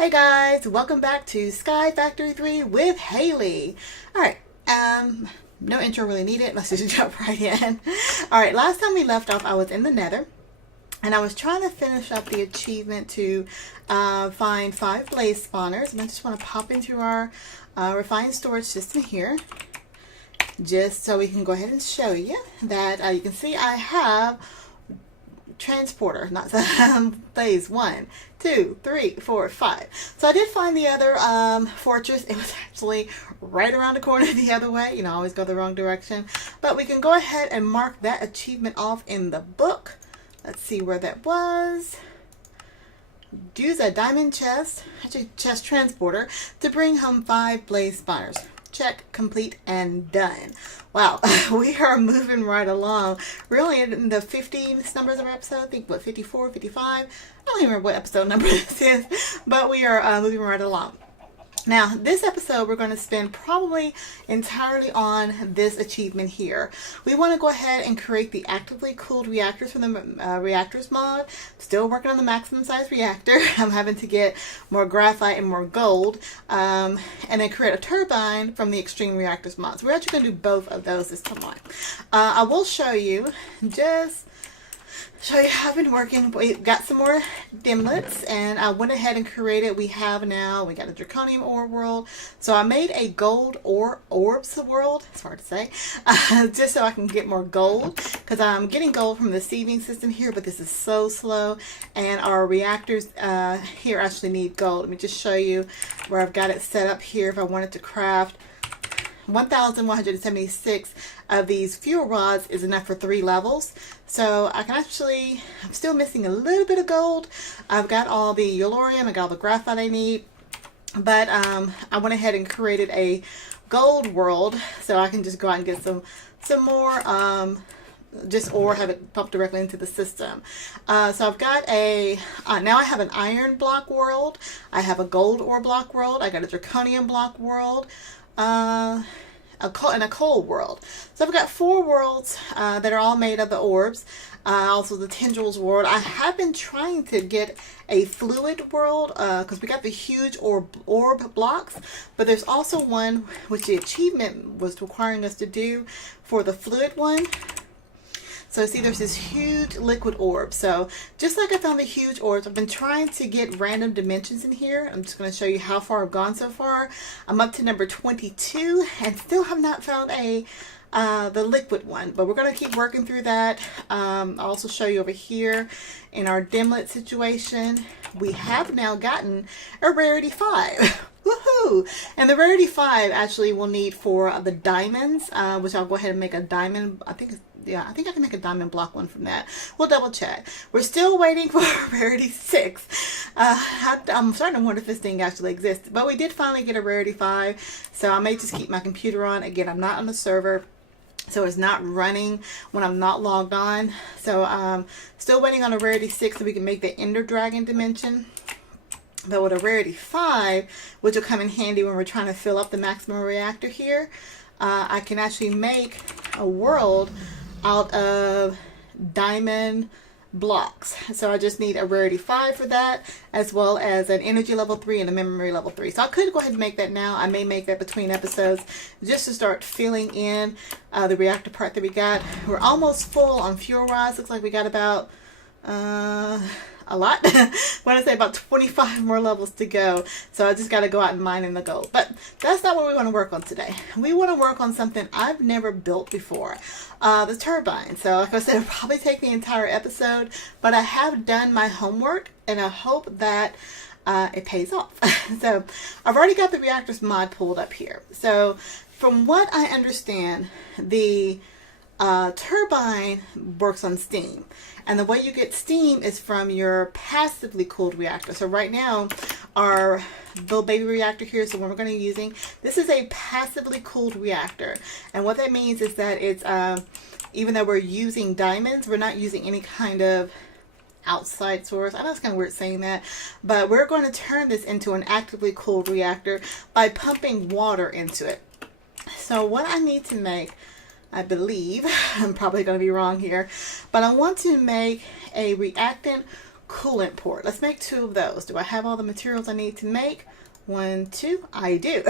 Hey guys, welcome back to SkyFactory 3 with Haley. Alright, no intro really needed. Let's just jump right in. Alright, last time we left off, I was in the Nether. And I was trying to finish up the achievement to find 5 blaze spawners. And I just want to pop into our refined storage system here. Just so we can go ahead and show you that you can see I have transporter, not phase 1, 2, 3, 4, 5. So I did find the other fortress. It was actually right around the corner the other way. You know, I always go the wrong direction. But we can go ahead and mark that achievement off in the book. Let's see where that was. Use a diamond chest, actually chest transporter, to bring home 5 blaze spawners. Check, complete, and done. Wow, we are moving right along. We're only in the 50 numbers of our episode. I think, what, 54, 55? I don't even remember what episode number this is, but we are moving right along. Now, this episode, we're going to spend probably entirely on this achievement here. We want to go ahead and create the actively cooled reactors from the reactors mod. Still working on the maximum size reactor. I'm having to get more graphite and more gold. And then create a turbine from the extreme reactors mod. So we're actually going to do both of those this time on. I will show you how I've been working. We got some more dimlets and I went ahead and created, we got a draconium ore world. So I made a gold orbs world, it's hard to say, just so I can get more gold, because I'm getting gold from the sieving system here, but this is so slow, and our reactors here actually need gold. Let me just show you where I've got it set up here. If I wanted to craft 1,176 of these fuel rods is enough for 3 levels. So I can actually, I'm still missing a little bit of gold. I've got all the yellorium, I got all the graphite I need. But I went ahead and created a gold world so I can just go out and get some more or have it pump directly into the system. So I've got now I have an iron block world. I have a gold ore block world. I got a draconium block world. And a coal world. So I've got 4 worlds that are all made of the orbs. Also the tendrils world. I have been trying to get a fluid world because we got the huge orb blocks, but there's also one which the achievement was requiring us to do for the fluid one. So see, there's this huge liquid orb. So just like I found the huge orbs, I've been trying to get random dimensions in here. I'm just going to show you how far I've gone so far. I'm up to number 22 and still have not found the liquid one, but we're going to keep working through that. I'll also show you over here in our dimlet situation. We have now gotten a rarity 5. Woohoo! And the rarity 5 actually will need for the diamonds, which I'll go ahead and make a diamond. I think I can make a diamond block one from that. We'll double check. We're still waiting for rarity 6. I'm starting to wonder if this thing actually exists, but we did finally get a rarity 5. So I may just keep my computer on. Again, I'm not on the server, so it's not running when I'm not logged on. So still waiting on a rarity 6 so we can make the Ender Dragon dimension. But with a rarity 5, which will come in handy when we're trying to fill up the maximum reactor here, I can actually make a world out of diamond blocks. So I just need a rarity 5 for that, as well as an energy level 3 and a memory level 3. So I could go ahead and make that now. I may make that between episodes just to start filling in the reactor part that we got. We're almost full on fuel rods. Looks like we got about a lot. I want to say about 25 more levels to go. So I just got to go out and mine in the gold. But that's not what we want to work on today. We want to work on something I've never built before. The turbine. So like I said, it'll probably take the entire episode, but I have done my homework and I hope that it pays off. So I've already got the reactors mod pulled up here. So from what I understand, the turbine works on steam, and the way you get steam is from your passively cooled reactor. So right now our little baby reactor here is the one we're going to be using. This is a passively cooled reactor, and what that means is that it's even though we're using diamonds, we're not using any kind of outside source. I know it's kind of weird saying that, but we're going to turn this into an actively cooled reactor by pumping water into it. So what I need to make, I believe, I'm probably going to be wrong here, but I want to make a reactant coolant port. Let's make 2 of those. Do I have all the materials I need to make? 1, 2, I do.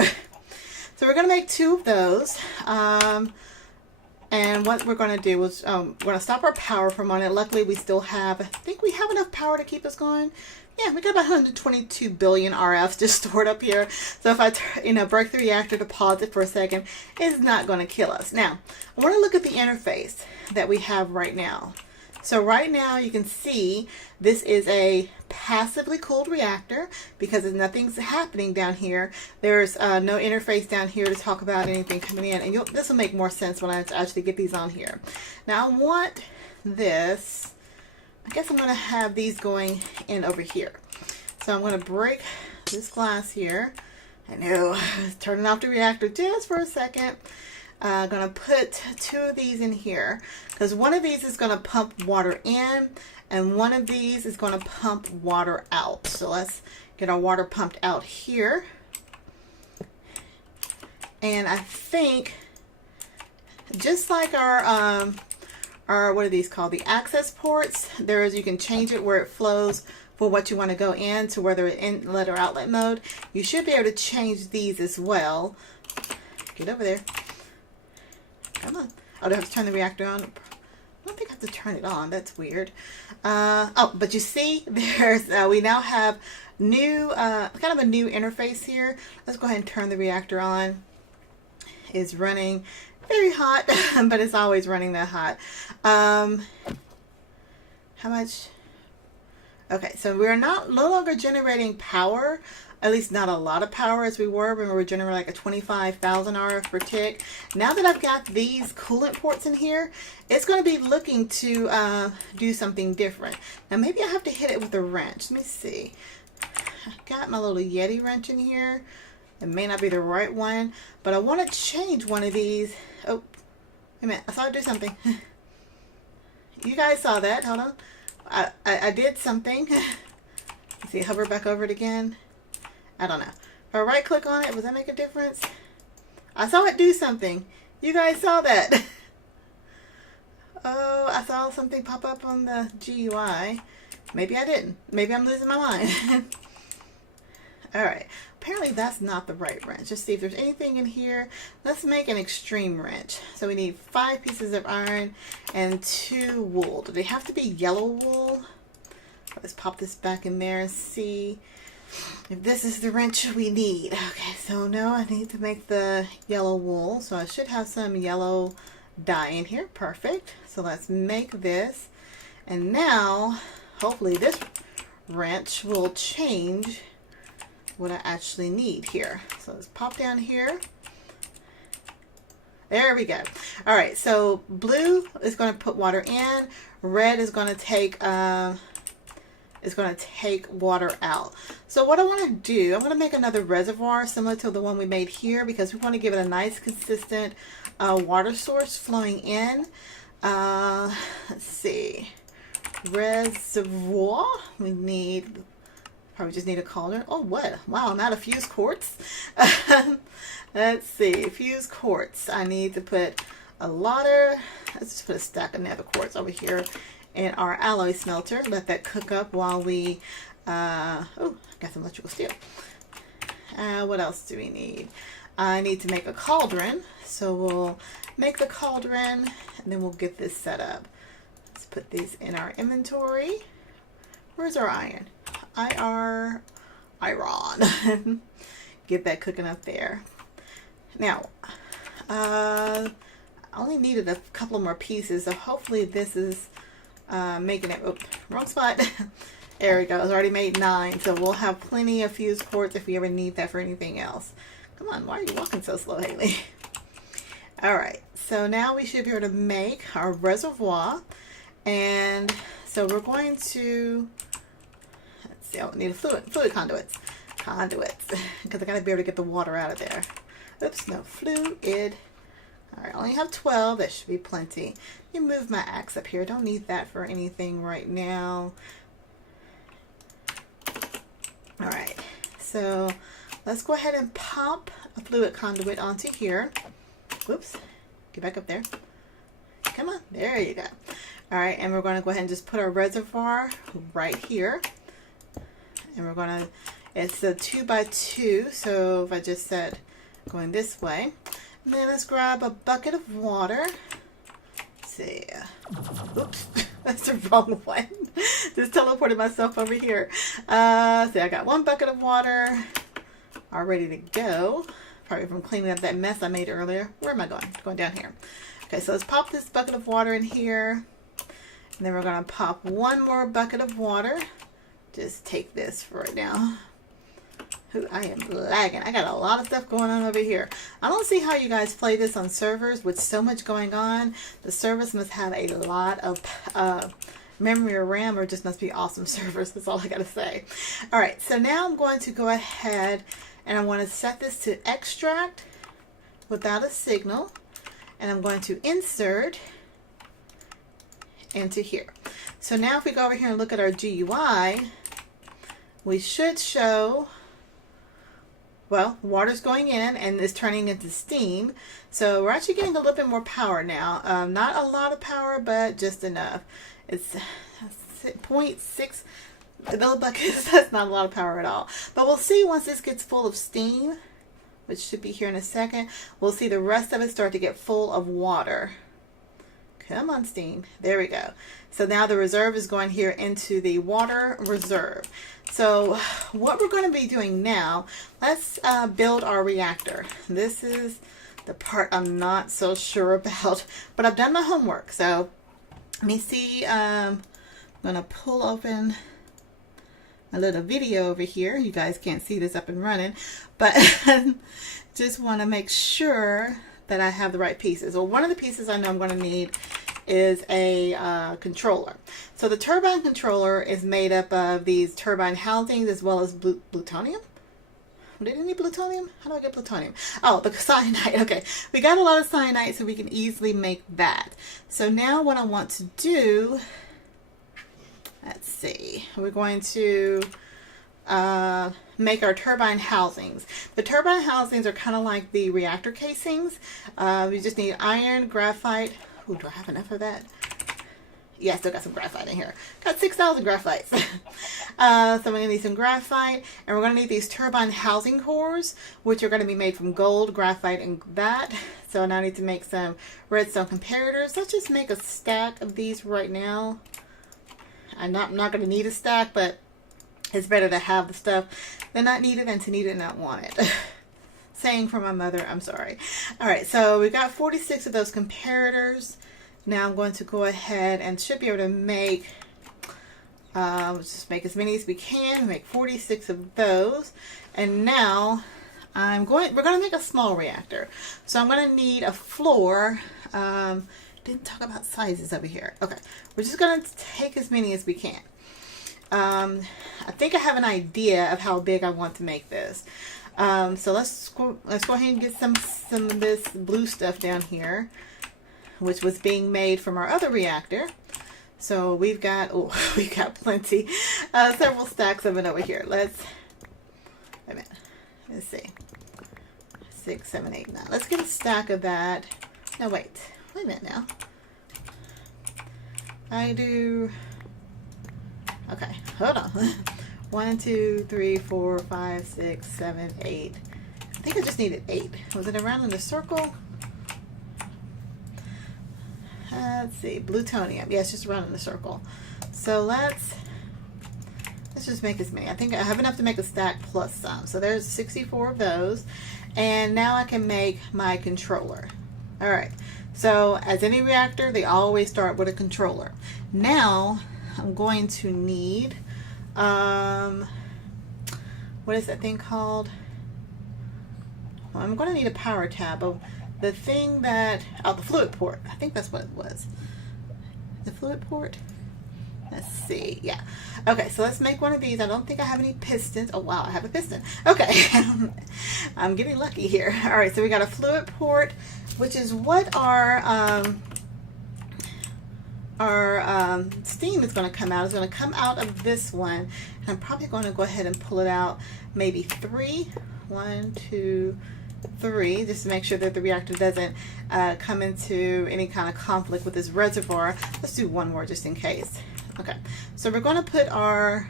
So we're going to make 2 of those. And what we're going to do is we're going to stop our power for a moment. Luckily, we still have, I think we have enough power to keep us going. Yeah, we got about 122 billion RFs just stored up here. So if I, break the reactor to pause it for a second, it's not going to kill us. Now, I want to look at the interface that we have right now. So right now you can see this is a passively cooled reactor because nothing's happening down here. There's no interface down here to talk about anything coming in. And this will make more sense when I actually get these on here. Now I want this, I guess I'm going to have these going in over here. So I'm going to break this glass here. I know, turning off the reactor just for a second. I'm going to put 2 of these in here because one of these is going to pump water in and one of these is going to pump water out. So let's get our water pumped out here. And I think just like our what are these called? The access ports. You can change it where it flows for what you want to go in to whether it's inlet or outlet mode. You should be able to change these as well. Get over there. Come on. Oh, do I have to turn the reactor on? I don't think I have to turn it on. That's weird. Oh, but you see, there's we now have new, kind of a new interface here. Let's go ahead and turn the reactor on. It's running very hot, but it's always running that hot. How much? Okay, so we're no longer generating power. At least not a lot of power as we were when we were generating like a 25,000 RF per tick. Now that I've got these coolant ports in here, it's going to be looking to do something different. Now maybe I have to hit it with a wrench. Let me see. I've got my little Yeti wrench in here. It may not be the right one, but I want to change one of these. Oh, wait a minute. I saw it do something. You guys saw that. Hold on. I did something. Let's see, hover back over it again. I don't know. If I right click on it, would that make a difference? I saw it do something. You guys saw that. Oh, I saw something pop up on the GUI. Maybe I didn't. Maybe I'm losing my mind. Alright. Apparently that's not the right wrench. Just see if there's anything in here. Let's make an extreme wrench. So we need 5 pieces of iron and 2 wool. Do they have to be yellow wool? Let's pop this back in there and see if this is the wrench we need. Okay, so now I need to make the yellow wool. So I should have some yellow dye in here. Perfect. So let's make this. And now, hopefully this wrench will change what I actually need here. So let's pop down here. There we go. All right, so blue is going to put water in. Red is going to take water out. So what I want to do, I'm going to make another reservoir similar to the one we made here because we want to give it a nice consistent water source flowing in. Let's see. Reservoir. We need, probably just need a cauldron. Oh, what? Wow, I'm out of fused quartz. Let's see. Fused quartz. I need to put a lot of, let's just put a stack of nether quartz over here in our alloy smelter. Let that cook up while we, oh, got some electrical steel. What else do we need? I need to make a cauldron. So we'll make the cauldron and then we'll get this set up. Let's put these in our inventory. Where's our iron? Iron. Get that cooking up there. Now, I only needed a couple more pieces, so hopefully this is making it, oops, wrong spot. There we go. It's already made 9, so we'll have plenty of fused quartz if we ever need that for anything else. Come on, why are you walking so slow, Haley? All right, so now we should be able to make our reservoir, and so we're going to, let's see, I need a fluid conduits, because I gotta be able to get the water out of there. Oops, no, fluid. All right, I only have 12. That should be plenty. Let me move my axe up here. Don't need that for anything right now. All right, so let's go ahead and pop a fluid conduit onto here. Whoops, get back up there. Come on, there you go. All right, and we're going to go ahead and just put our reservoir right here. And we're going to, it's a 2x2, so if I just said going this way. And then let's grab a bucket of water. Let's see. Oops, that's the wrong one. Just teleported myself over here. See, I got one bucket of water all ready to go. Probably from cleaning up that mess I made earlier. Where am I going? Going down here. Okay, so let's pop this bucket of water in here. And then we're going to pop one more bucket of water. Just take this for right now. Ooh, I am lagging. I got a lot of stuff going on over here. I don't see how you guys play this on servers with so much going on. The servers must have a lot of memory or RAM, or just must be awesome servers. That's all I got to say. All right, so now I'm going to go ahead and I want to set this to extract without a signal. And I'm going to insert into here. So now if we go over here and look at our GUI, we should show, well, water's going in and it's turning into steam. So we're actually getting a little bit more power now. Not a lot of power, but just enough. It's 0.6 millibuckets. That's not a lot of power at all. But we'll see once this gets full of steam, which should be here in a second. We'll see the rest of it start to get full of water. Come on, steam. There we go. So now the reserve is going here into the water reserve. So what we're going to be doing now, let's build our reactor. This is the part I'm not so sure about, but I've done my homework. So let me see. I'm going to pull open a little video over here. You guys can't see this up and running, but just want to make sure that I have the right pieces. Well, one of the pieces I know I'm going to need is a controller. So the turbine controller is made up of these turbine housings as well as plutonium. Did it need plutonium? How do I get plutonium? Oh, the cyanide. Okay, we got a lot of cyanide, so we can easily make that. So now what I want to do, let's see, we're going to make our turbine housings. The turbine housings are kind of like the reactor casings. We just need iron, graphite. Ooh, do I have enough of that? Yeah, I still got some graphite in here. Got 6,000 graphites. So we're going to need some graphite, and we're going to need these turbine housing cores, which are going to be made from gold, graphite, and that. So now I need to make some redstone comparators. Let's just make a stack of these right now. I'm not going to need a stack, but it's better to have the stuff than not need it than to need it and not want it. Saying from my mother, I'm sorry. All right, so we got 46 of those comparators. Now I'm going to go ahead and should be able to make, let's just make as many as we can, make 46 of those. And now we're going to make a small reactor. So I'm going to need a floor. Didn't talk about sizes over here. Okay, we're just going to take as many as we can. I think I have an idea of how big I want to make this. So let's go ahead and get some of this blue stuff down here, which was being made from our other reactor. So we've got, oh, we got plenty, several stacks of it over here. Wait a minute. Let's see. 6, 7, 8, 9. Let's get a stack of that. No, wait a minute now. Okay, hold on. 1, 2, 3, 4, 5, 6, 7, 8. I think I just needed 8. Was it around in a circle? Let's see, plutonium. Yeah, it's just around in a circle. So let's just make as many. I think I have enough to make a stack plus some. So there's 64 of those. And now I can make my controller. All right. So as any reactor, they always start with a controller. Now I'm going to need, what is that thing called? Well, I'm going to need a power tab of the thing that, oh, the fluid port. I think that's what it was. The fluid port? Let's see. Yeah. Okay, so let's make one of these. I don't think I have any pistons. Oh, wow, I have a piston. Okay. I'm getting lucky here. All right, so we got a fluid port, which is what our steam is going to come out. It's going to come out of this one. And I'm probably going to go ahead and pull it out maybe 3. 1, 2, 3, just to make sure that the reactor doesn't come into any kind of conflict with this reservoir. Let's do one more just in case. Okay, so we're going to put our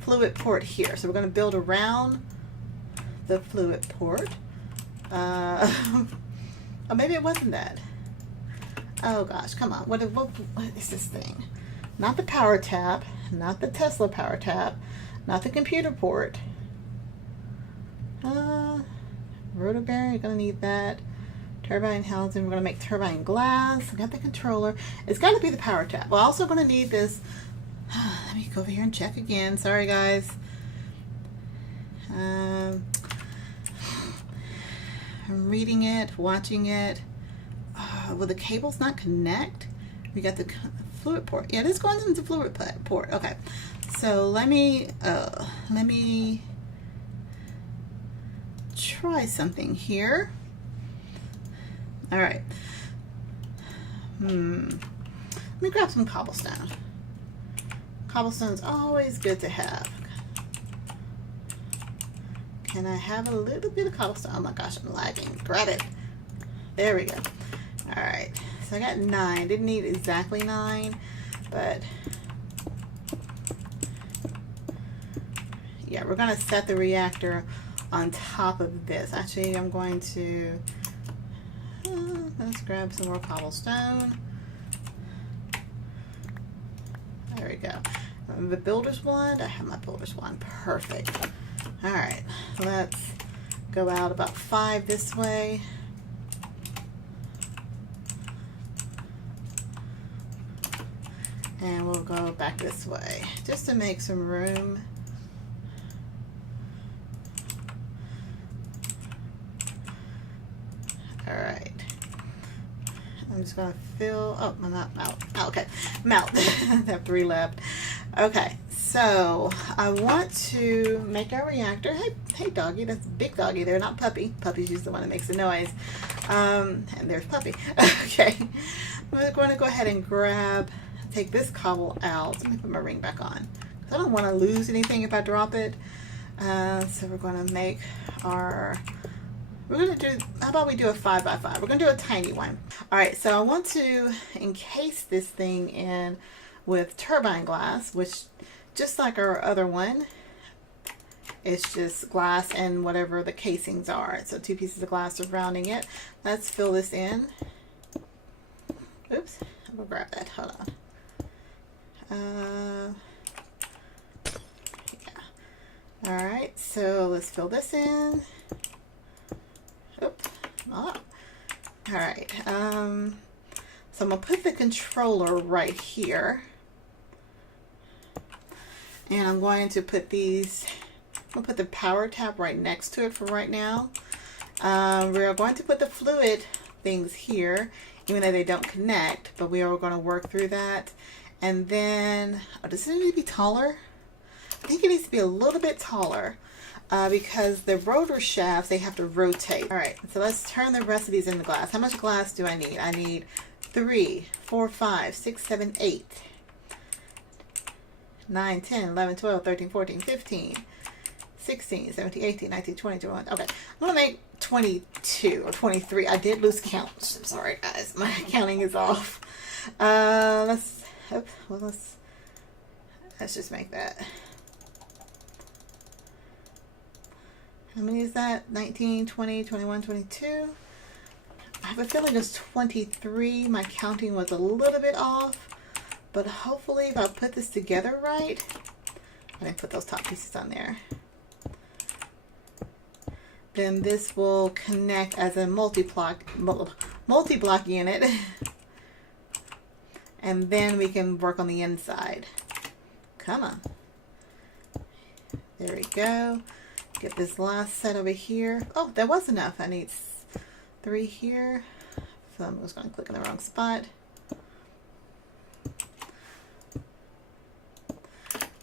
fluid port here. So we're going to build around the fluid port. Oh, maybe it wasn't that. Oh gosh, come on. What is this thing? Not the power tap, not the Tesla power tap, not the computer port. Rotor bearing, you're going to need that. Turbine housing, we're going to make turbine glass. I got the controller. It's got to be the power tap. We're also going to need this. Let me go over here and check again. Sorry, guys. I'm reading it, watching it. Will the cables not connect? We got the fluid port. Yeah, this going into the fluid port. Okay, so let me try something here. All right. Let me grab some cobblestone. Cobblestone's always good to have. Can I have a little bit of cobblestone? Oh my gosh, I'm lagging. Grab it. There we go. All right. So I got 9. Didn't need exactly 9, but yeah, we're going to set the reactor on top of this. Actually, I'm going to let's grab some more cobblestone. There we go. The builder's wand. I have my builder's wand. Perfect. All right, let's go out about 5 this way. And we'll go back this way just to make some room. All right. I'm just gonna fill. Oh, I'm not out. Oh, okay, I'm out. I have 3 left. Okay, so I want to make our reactor. Hey, doggy. That's big doggy there, not puppy. Puppy's just the one that makes the noise. And there's puppy. Okay, I'm going to go ahead and take this cobble out. Let me put my ring back on because I don't want to lose anything if I drop it. So we're going to make our. We're going to do, how about we do a 5x5? We're going to do a tiny one. All right, so I want to encase this thing in with turbine glass, which just like our other one, it's just glass and whatever the casings are. So 2 pieces of glass surrounding it. Let's fill this in. Oops, I'm going to grab that. Hold on. Yeah. All right, so let's fill this in. Oops. Oh. All right. So I'm gonna put the controller right here, and I'm going to put these. I'm gonna put the power tap right next to it for right now. We're going to put the fluid things here, even though they don't connect. But we are going to work through that, and then does it need to be taller? I think it needs to be a little bit taller. Because the rotor shafts, they have to rotate. All right, so let's turn the rest of these into glass. How much glass do I need? I need 3, 4, 5, 6, 7, 8, 9, 10, 11, 12, 13, 14, 15, 16, 17, 18, 19, 20, 21. Okay, I'm going to make 22 or 23. I did lose count. I'm sorry, guys. My counting is off. Let's just make that. How many is that? 19, 20, 21, 22. I have a feeling it's 23. My counting was a little bit off, but hopefully if I put this together right, I didn't put those top pieces on there, then this will connect as a multi-block unit, and then we can work on the inside. Come on. There we go. Get this last set over here. Oh, that was enough. I need 3 here. So I'm just going to click in the wrong spot.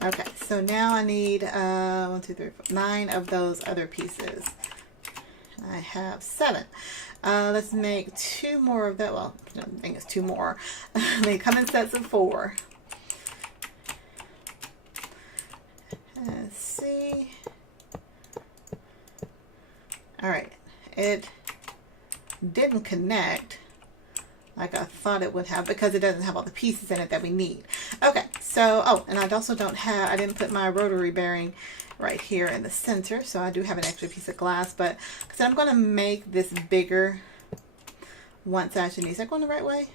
Okay, so now I need 1, 2, 3, 4, 9 of those other pieces. I have 7. Let's make 2 more of that. Well, I think it's 2 more. They come in sets of 4. Let's see. All right, it didn't connect like I thought it would have because it doesn't have all the pieces in it that we need. Okay, so, oh, and I also I didn't put my rotary bearing right here in the center, so I do have an extra piece of glass, but because I'm going to make this bigger once I actually need. Is that going the right way?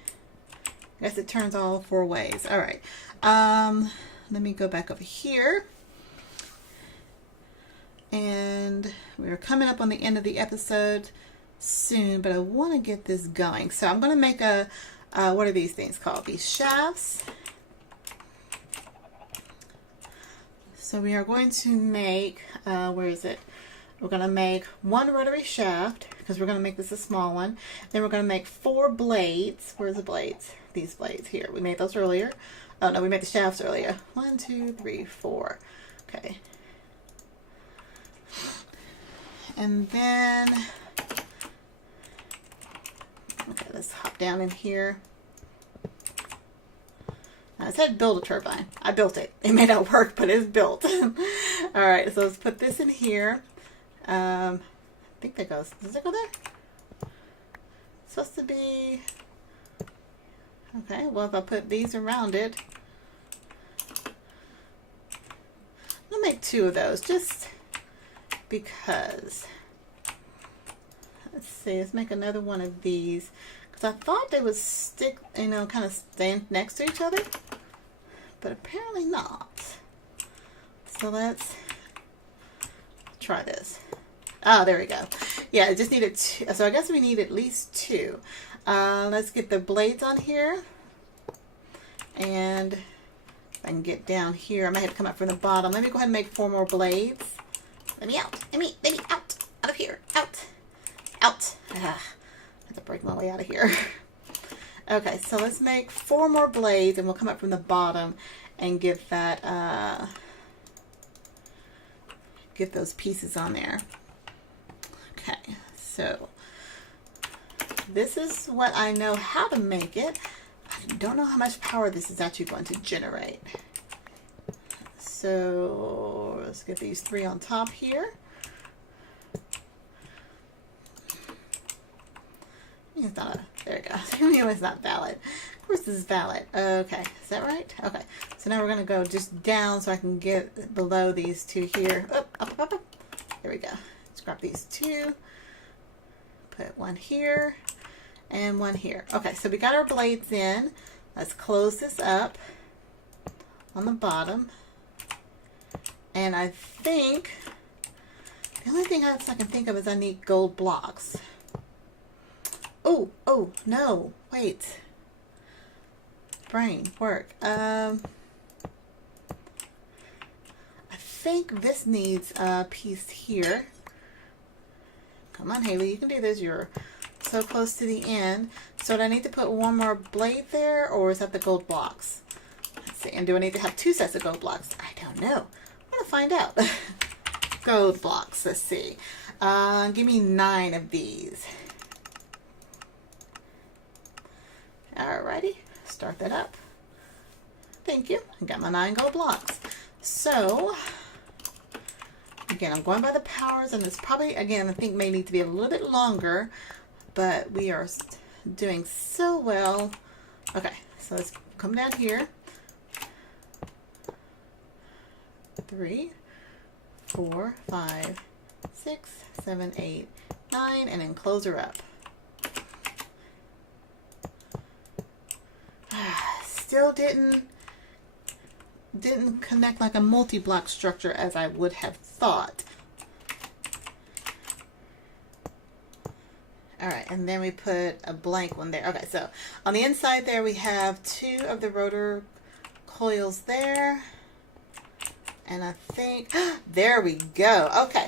I guess it turns all 4 ways. All right. Let me go back over here. And we're coming up on the end of the episode soon, but I want to get this going. So I'm going to make a, what are these things called? These shafts. So we are going to make, where is it? We're going to make 1 rotary shaft because we're going to make this a small one. Then we're going to make 4 blades. Where's the blades? These blades here. We made those earlier. Oh no, we made the shafts earlier. 1, 2, 3, 4. Okay. And then, okay, let's hop down in here. I said build a turbine. I built it. It may not work, but it's built. All right, so let's put this in here. I think that goes, does it go there? It's supposed to be, okay, well, if I put these around it, I'll make 2 of those just because. Let's see, let's make another one of these because I thought they would stick, you know, kind of stand next to each other, but apparently not. So let's try this. Oh, there we go. Yeah, I just needed 2. So I guess we need at least 2. Let's get the blades on here. And if I can get down here, I might have to come up from the bottom. Let me go ahead and make 4 more blades. Let me out. Let me out. Out of here. Out. Out. I have to break my way out of here. Okay, so let's make 4 more blades and we'll come up from the bottom and get that, get those pieces on there. Okay, so this is what I know how to make it. I don't know how much power this is actually going to generate. So let's get these 3 on top here. It's not there we go. It's not valid. Of course this is valid. Okay, is that right? Okay, so now we're going to go just down so I can get below these 2 here. Up. There we go. Let's grab these 2. Put 1 here and 1 here. Okay, so we got our blades in. Let's close this up on the bottom. And I think the only thing else I can think of is I need gold blocks. Oh, no, wait. Brain, work. I think this needs a piece here. Come on, Haley, you can do this. You're so close to the end. So do I need to put 1 more blade there, or is that the gold blocks? Let's see, and do I need to have 2 sets of gold blocks? I don't know. I'm going to find out. Gold blocks, let's see. Give me 9 of these. Alrighty, start that up. Thank you. I got my 9 gold blocks. So, again, I'm going by the powers, and it's probably, again, I think may need to be a little bit longer, but we are doing so well. Okay, so let's come down here. 3, 4, 5, 6, 7, 8, 9, and then close her up. Still didn't connect like a multi-block structure as I would have thought. All right, and then we put a blank one there. Okay, so on the inside there we have 2 of the rotor coils there. And I think, there we go. Okay,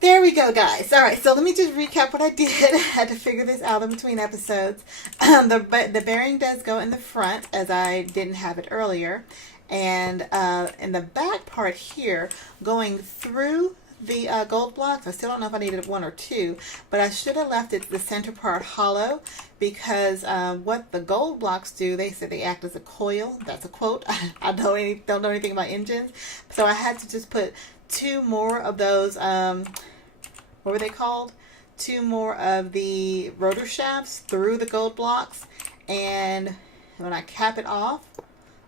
there we go, guys. All right, so let me just recap what I did. I had to figure this out in between episodes. The bearing does go in the front, as I didn't have it earlier. And in the back part here, going through the gold blocks, I still don't know if I needed 1 or 2, but I should have left it the center part hollow, because what the gold blocks do, they said they act as a coil. That's a quote. I don't know anything about engines, so I had to just put 2 more of those, what were they called? two more of the rotor shafts through the gold blocks, and when I cap it off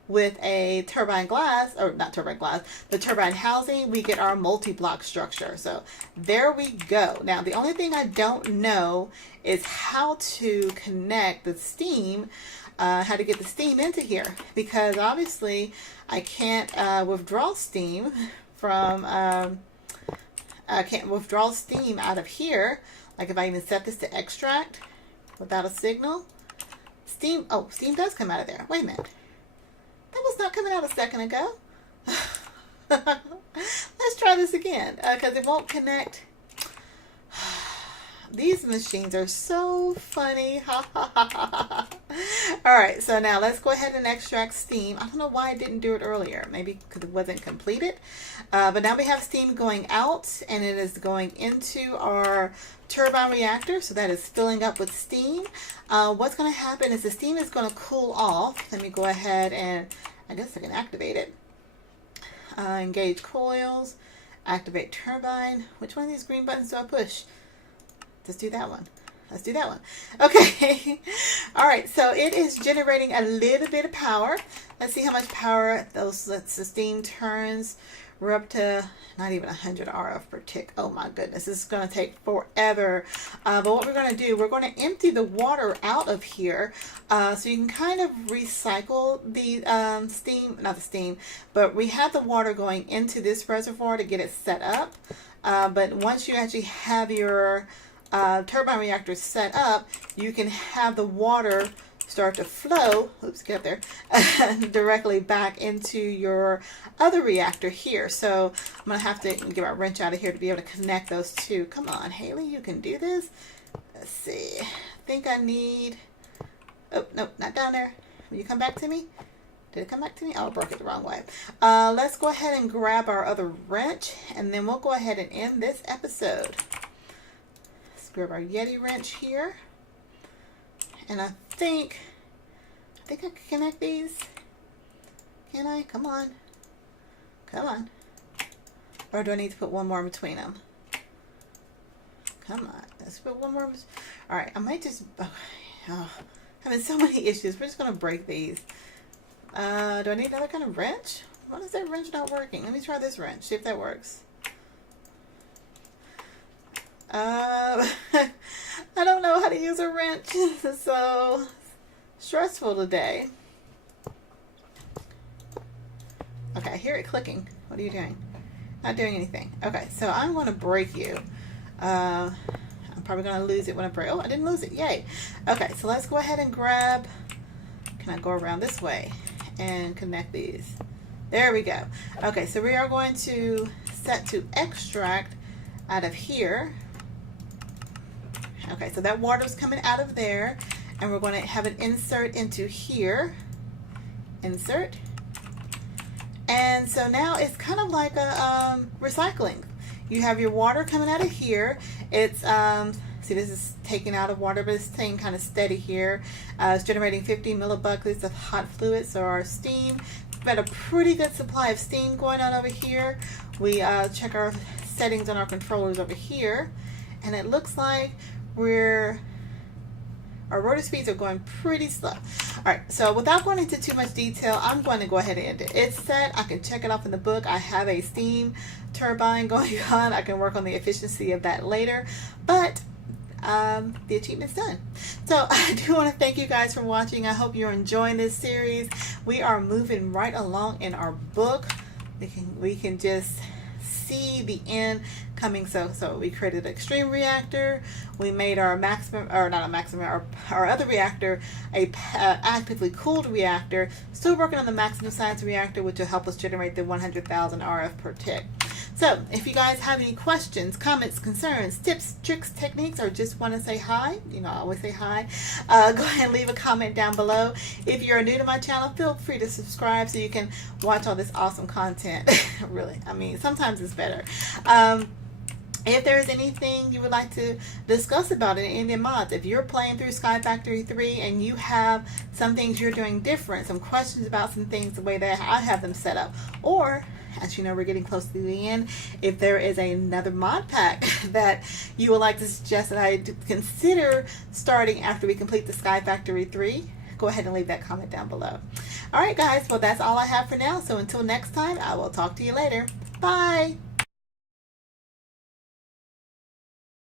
with a turbine glass, or not turbine glass, the turbine housing, we get our multi-block structure. So there we go. Now the only thing I don't know is how to connect the steam, how to get the steam into here, because obviously I can't withdraw steam from, I can't withdraw steam out of here. Like if I even set this to extract without a signal, steam, oh, steam does come out of there. Wait a minute. That was not coming out a second ago. Let's try this again, because it won't connect. These machines are so funny. Alright, so now let's go ahead and extract steam. I don't know why I didn't do it earlier. Maybe because it wasn't completed. But now we have steam going out, and it is going into our turbine reactor. So that is filling up with steam. What's going to happen is the steam is going to cool off. Let me go ahead and, I guess I can activate it. Engage coils. Activate turbine. Which one of these green buttons do I push? Let's do that one. Let's do that one. Okay. All right. So it is generating a little bit of power. Let's see how much power the steam turns. We're up to not even 100 RF per tick. Oh my goodness. This is going to take forever. But what we're going to do, we're going to empty the water out of here. So you can kind of recycle the steam, not the steam, but we have the water going into this reservoir to get it set up. But once you actually have your turbine reactor set up, you can have the water start to flow, oops, get up there, directly back into your other reactor here. So I'm going to have to get my wrench out of here to be able to connect those two. Come on, Haley, you can do this. Let's see. I think I need, oh, no, not down there. Will you come back to me? Did it come back to me? Oh, I broke it the wrong way. Let's go ahead and grab our other wrench, and then we'll go ahead and end this episode. Grab our Yeti wrench here, and I think I can connect these. Can I? Come on, come on. Or do I need to put one more in between them? Come on, let's put one more. All right, I might just. Oh, having so many issues. We're just gonna break these. Do I need another kind of wrench? Why is that wrench not working? Let me try this wrench. See if that works. I don't know how to use a wrench. This is so stressful today. Okay, I hear it clicking. What are you doing? Not doing anything. Okay, so I'm going to break you. I'm probably going to lose it when I break. Oh, I didn't lose it. Yay. Okay, so let's go ahead and grab. Can I go around this way and connect these? There we go. Okay, so we are going to set to extract out of here. Okay, so that water is coming out of there, and we're going to have an insert into here. Insert. And so now it's kind of like a recycling. You have your water coming out of here. It's, see, this is taking out of water, but it's staying kind of steady here. It's generating 50 millibuckets of hot fluid, so our steam. We've got a pretty good supply of steam going on over here. We check our settings on our controllers over here, and it looks like our rotor speeds are going pretty slow. All right, so without going into too much detail, I'm going to go ahead and end it. It's set. I can check it off in the book. I have a steam turbine going on. I can work on the efficiency of that later, but the achievement's done. So I do want to thank you guys for watching. I hope you're enjoying this series. We are moving right along in our book. We can just see the end coming. So we created an extreme reactor. We made our maximum, or not a maximum, our other reactor a actively cooled reactor. Still working on the maximum science reactor, which will help us generate the 100,000 RF per tick. So if you guys have any questions, comments, concerns, tips, tricks, techniques, or just want to say hi, you know, I always say hi, go ahead and leave a comment down below. If you're new to my channel, feel free to subscribe so you can watch all this awesome content. Really, I mean, sometimes it's better. If there's anything you would like to discuss about it in the mods, if you're playing through SkyFactory 3 and you have some things you're doing different, some questions about some things the way that I have them set up, or as you know, we're getting close to the end. If there is another mod pack that you would like to suggest that I consider starting after we complete the SkyFactory 3, go ahead and leave that comment down below. All right, guys, well, that's all I have for now. So until next time, I will talk to you later. Bye.